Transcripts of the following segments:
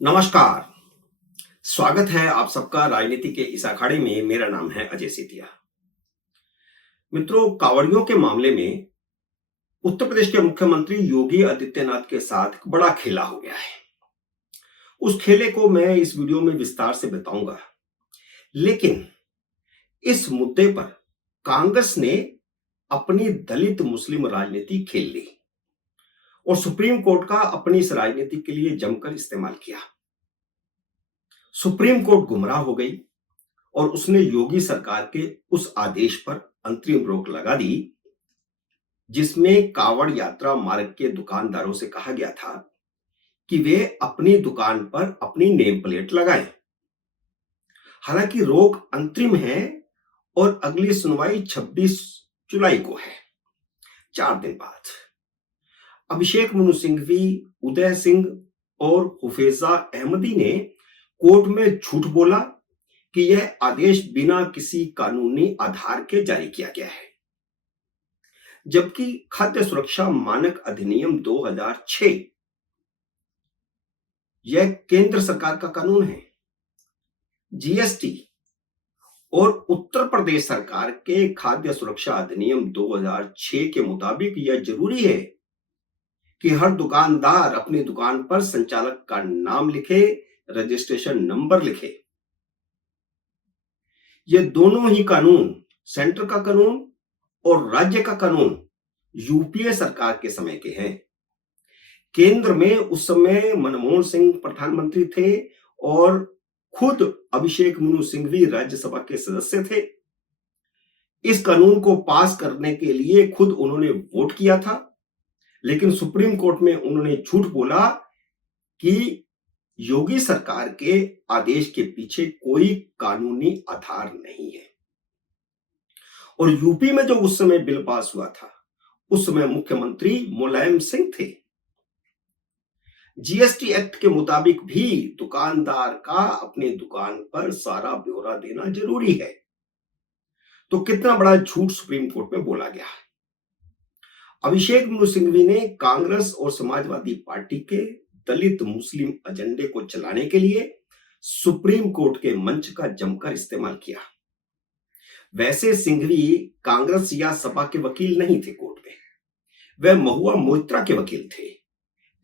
नमस्कार। स्वागत है आप सबका राजनीति के इस अखाड़े में। मेरा नाम है अजय सेतिया। मित्रों, कांवड़ियों के मामले में उत्तर प्रदेश के मुख्यमंत्री योगी आदित्यनाथ के साथ एक बड़ा खेला हो गया है। उस खेले को मैं इस वीडियो में विस्तार से बताऊंगा, लेकिन इस मुद्दे पर कांग्रेस ने अपनी दलित मुस्लिम राजनीति खेल ली और सुप्रीम कोर्ट का अपनी इस राजनीति के लिए जमकर इस्तेमाल किया। सुप्रीम कोर्ट गुमराह हो गई और उसने योगी सरकार के उस आदेश पर अंतरिम रोक लगा दी जिसमें कांवड़ यात्रा मार्ग के दुकानदारों से कहा गया था कि वे अपनी दुकान पर अपनी नेम प्लेट लगाएं। हालांकि रोक अंतरिम है और अगली सुनवाई 26 जुलाई को है, 4 दिन बाद। अभिषेक मनु सिंघवी, उदय सिंह और हुफैजा अहमदी ने कोर्ट में झूठ बोला कि यह आदेश बिना किसी कानूनी आधार के जारी किया गया है, जबकि खाद्य सुरक्षा मानक अधिनियम 2006 यह केंद्र सरकार का कानून है। जीएसटी और उत्तर प्रदेश सरकार के खाद्य सुरक्षा अधिनियम 2006 के मुताबिक यह जरूरी है कि हर दुकानदार अपनी दुकान पर संचालक का नाम लिखे, रजिस्ट्रेशन नंबर लिखे। ये दोनों ही कानून, सेंटर का कानून और राज्य का कानून, यूपीए सरकार के समय के हैं। केंद्र में उस समय मनमोहन सिंह प्रधानमंत्री थे और खुद अभिषेक मनु सिंघवी राज्यसभा के सदस्य थे। इस कानून को पास करने के लिए खुद उन्होंने वोट किया था, लेकिन सुप्रीम कोर्ट में उन्होंने झूठ बोला कि योगी सरकार के आदेश के पीछे कोई कानूनी आधार नहीं है। और यूपी में जो उस समय बिल पास हुआ था, उस समय मुख्यमंत्री मुलायम सिंह थे। जीएसटी एक्ट के मुताबिक भी दुकानदार का अपनी दुकान पर सारा ब्यौरा देना जरूरी है। तो कितना बड़ा झूठ सुप्रीम कोर्ट में बोला गया है। अभिषेक मनु सिंघवी ने कांग्रेस और समाजवादी पार्टी के दलित मुस्लिम एजेंडे को चलाने के लिए सुप्रीम कोर्ट के मंच का जमकर इस्तेमाल किया। वैसे सिंघवी कांग्रेस या सपा के वकील नहीं थे कोर्ट में, वह महुआ मोइत्रा के वकील थे,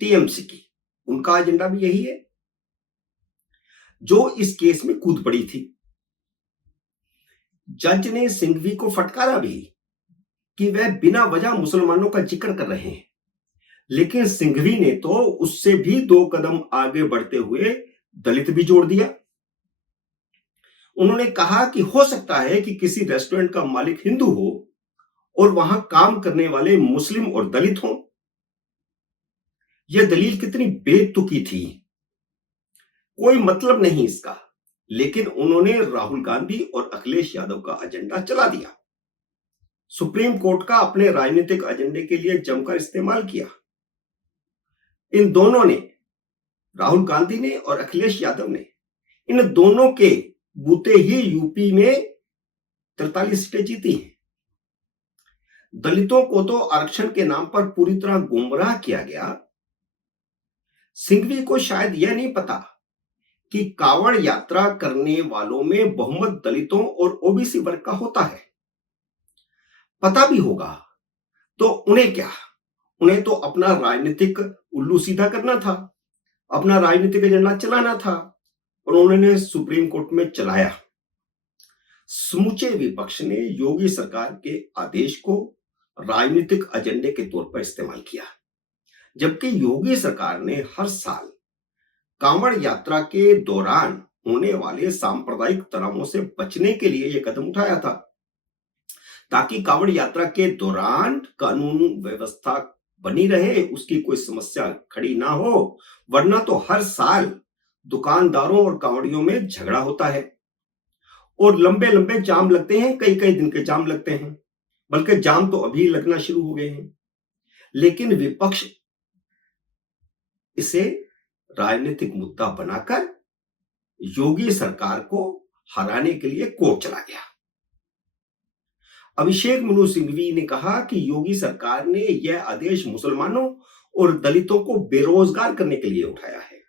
टीएमसी की। उनका एजेंडा भी यही है, जो इस केस में कूद पड़ी थी। जज ने सिंघवी को फटकारा भी कि वह बिना वजह मुसलमानों का जिक्र कर रहे हैं, लेकिन सिंघवी ने तो उससे भी 2 कदम आगे बढ़ते हुए दलित भी जोड़ दिया। उन्होंने कहा कि हो सकता है कि किसी रेस्टोरेंट का मालिक हिंदू हो और वहां काम करने वाले मुस्लिम और दलित हों। यह दलील कितनी बेतुकी थी, कोई मतलब नहीं इसका, लेकिन उन्होंने राहुल गांधी और अखिलेश यादव का एजेंडा चला दिया। सुप्रीम कोर्ट का अपने राजनीतिक एजेंडे के लिए जमकर इस्तेमाल किया। इन दोनों ने, राहुल गांधी ने और अखिलेश यादव ने, इन दोनों के बूते ही यूपी में 43 सीटें जीती हैं। दलितों को तो आरक्षण के नाम पर पूरी तरह गुमराह किया गया। सिंघवी को शायद यह नहीं पता कि कांवड़ यात्रा करने वालों में बहुमत दलितों और ओबीसी वर्ग का होता है। पता भी होगा तो उन्हें क्या, उन्हें तो अपना राजनीतिक उल्लू सीधा करना था, अपना राजनीतिक एजेंडा चलाना था, और उन्होंने सुप्रीम कोर्ट में चलाया। समूचे विपक्ष ने योगी सरकार के आदेश को राजनीतिक एजेंडे के तौर पर इस्तेमाल किया, जबकि योगी सरकार ने हर साल कांवड़ यात्रा के दौरान होने वाले सांप्रदायिक तनावों से बचने के लिए यह कदम उठाया था, ताकि कांवड़ यात्रा के दौरान कानून व्यवस्था बनी रहे, उसकी कोई समस्या खड़ी ना हो। वरना तो हर साल दुकानदारों और कांवड़ियों में झगड़ा होता है और लंबे लंबे जाम लगते हैं, कई कई दिन के जाम लगते हैं, बल्कि जाम तो अभी लगना शुरू हो गए हैं। लेकिन विपक्ष इसे राजनीतिक मुद्दा बनाकर योगी सरकार को हराने के लिए कोर्ट चला गया। अभिषेक मनु सिंघवी ने कहा कि योगी सरकार ने यह आदेश मुसलमानों और दलितों को बेरोजगार करने के लिए उठाया है।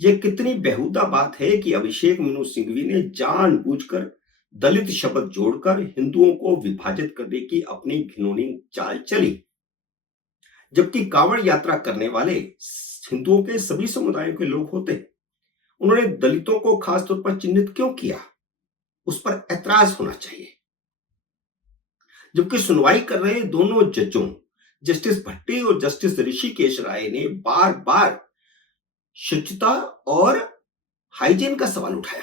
यह कितनी बेहुदा बात है कि अभिषेक मनु सिंघवी ने जानबूझकर दलित शब्द जोड़कर हिंदुओं को विभाजित करने की अपनी घिनौनी चाल चली, जबकि कांवड़ यात्रा करने वाले हिंदुओं के सभी समुदायों के लोग होते हैं। उन्होंने दलितों को खासतौर पर चिन्हित क्यों किया, उस पर ऐतराज होना चाहिए। जबकि सुनवाई कर रहे दोनों जजों जस्टिस भट्टी और जस्टिस ऋषिकेश राय ने बार बार शुचिता और हाइजीन का सवाल उठाया,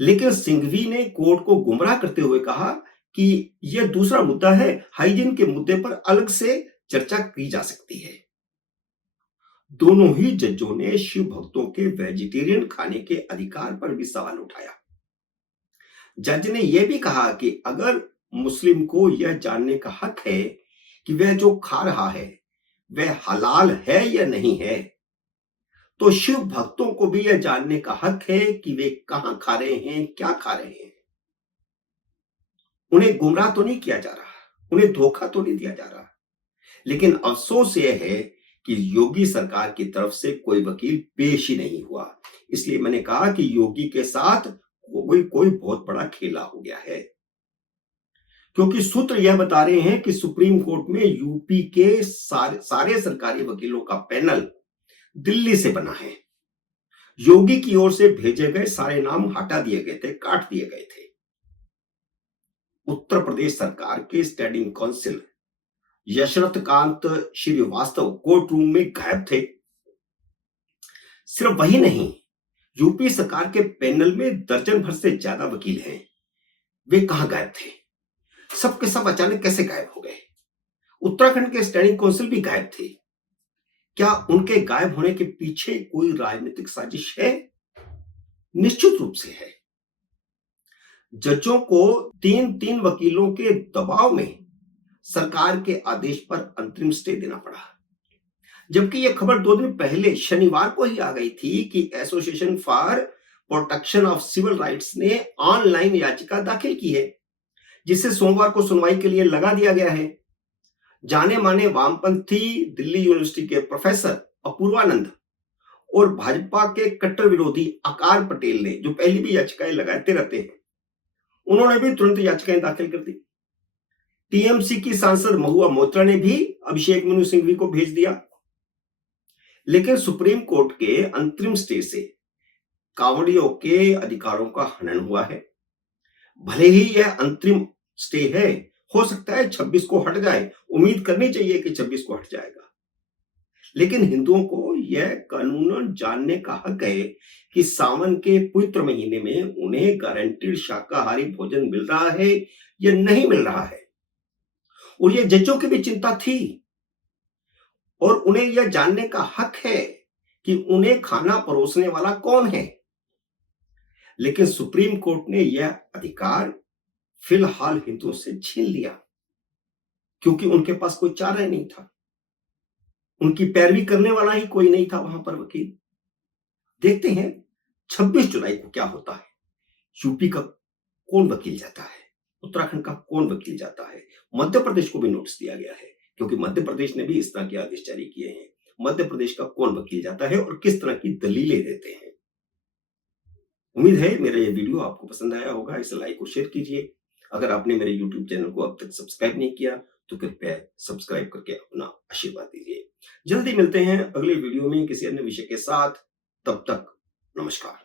लेकिन सिंघवी ने कोर्ट को गुमराह करते हुए कहा कि यह दूसरा मुद्दा है, हाइजीन के मुद्दे पर अलग से चर्चा की जा सकती है। दोनों ही जजों ने शिव भक्तों के वेजिटेरियन खाने के अधिकार पर भी सवाल उठाया। जज ने यह भी कहा कि अगर मुस्लिम को यह जानने का हक है कि वह जो खा रहा है वह हलाल है या नहीं है, तो शिव भक्तों को भी यह जानने का हक है कि वे कहां खा रहे हैं, क्या खा रहे हैं। उन्हें गुमराह तो नहीं किया जा रहा, उन्हें धोखा तो नहीं दिया जा रहा, लेकिन अफसोस यह है कि योगी सरकार की तरफ से कोई वकील पेश ही नहीं हुआ। इसलिए मैंने कहा कि योगी के साथ कोई बहुत बड़ा खेला हो गया है, क्योंकि सूत्र यह बता रहे हैं कि सुप्रीम कोर्ट में यूपी के सारे सरकारी वकीलों का पैनल दिल्ली से बना है। योगी की ओर से भेजे गए सारे नाम हटा दिए गए थे, काट दिए गए थे। उत्तर प्रदेश सरकार के standing council Yashrath Kant Shrivastava court room में गायब थे। सिर्फ वही नहीं, यूपी सरकार के पैनल में दर्जन भर से ज्यादा वकील हैं, वे कहां गायब थे? सबके सब अचानक कैसे गायब हो गए? उत्तराखंड के स्टैंडिंग काउंसिल भी गायब थे। क्या उनके गायब होने के पीछे कोई राजनीतिक साजिश है? निश्चित रूप से है। जजों को तीन वकीलों के दबाव में सरकार के आदेश पर अंतरिम स्टे देना पड़ा, जबकि यह खबर 2 दिन पहले शनिवार को ही आ गई थी कि association for protection of civil rights ने ऑनलाइन याचिका दाखिल की है, जिसे सोमवार को सुनवाई के लिए लगा दिया गया है। जाने माने वामपंथी दिल्ली यूनिवर्सिटी के प्रोफेसर अपूर्वानंद और भाजपा के कट्टर विरोधी आकार पटेल ने, जो पहले भी याचिकाएं लगाते रहते हैं, उन्होंने भी तुरंत याचिकाएं दाखिल कर दी। टीएमसी की सांसद महुआ मोत्रा ने भी अभिषेक मनु सिंघवी को भेज दिया। लेकिन सुप्रीम कोर्ट के अंतरिम स्टे से कांवड़ियों के अधिकारों का हनन हुआ है। भले ही यह अंतरिम स्टे है, हो सकता है 26 को हट जाए, उम्मीद करनी चाहिए कि 26 को हट जाएगा, लेकिन हिंदुओं को यह कानूनन जानने का हक है कि सावन के पवित्र महीने में उन्हें गारंटीड शाकाहारी भोजन मिल रहा है या नहीं मिल रहा है। और यह जजों की भी चिंता थी, और उन्हें यह जानने का हक है कि उन्हें खाना परोसने वाला कौन है। लेकिन सुप्रीम कोर्ट ने यह अधिकार फिलहाल हिंदुओं से छीन लिया, क्योंकि उनके पास कोई चारा नहीं था, उनकी पैरवी करने वाला ही कोई नहीं था वहां पर वकील। देखते हैं 26 जुलाई को क्या होता है। यूपी का कौन वकील जाता है, उत्तराखंड का कौन वकील जाता है। मध्य प्रदेश को भी नोटिस दिया गया है, क्योंकि मध्य प्रदेश ने भी इस तरह के आदेश जारी किए हैं। मध्य प्रदेश का कौन वकील जाता है और किस तरह की दलीलें देते हैं। उम्मीद है मेरा ये वीडियो आपको पसंद आया होगा। इसे लाइक और शेयर कीजिए। अगर आपने मेरे YouTube चैनल को अब तक सब्सक्राइब नहीं किया तो कृपया सब्सक्राइब करके अपना आशीर्वाद दीजिए। जल्दी मिलते हैं अगले वीडियो में किसी अन्य विषय के साथ। तब तक नमस्कार।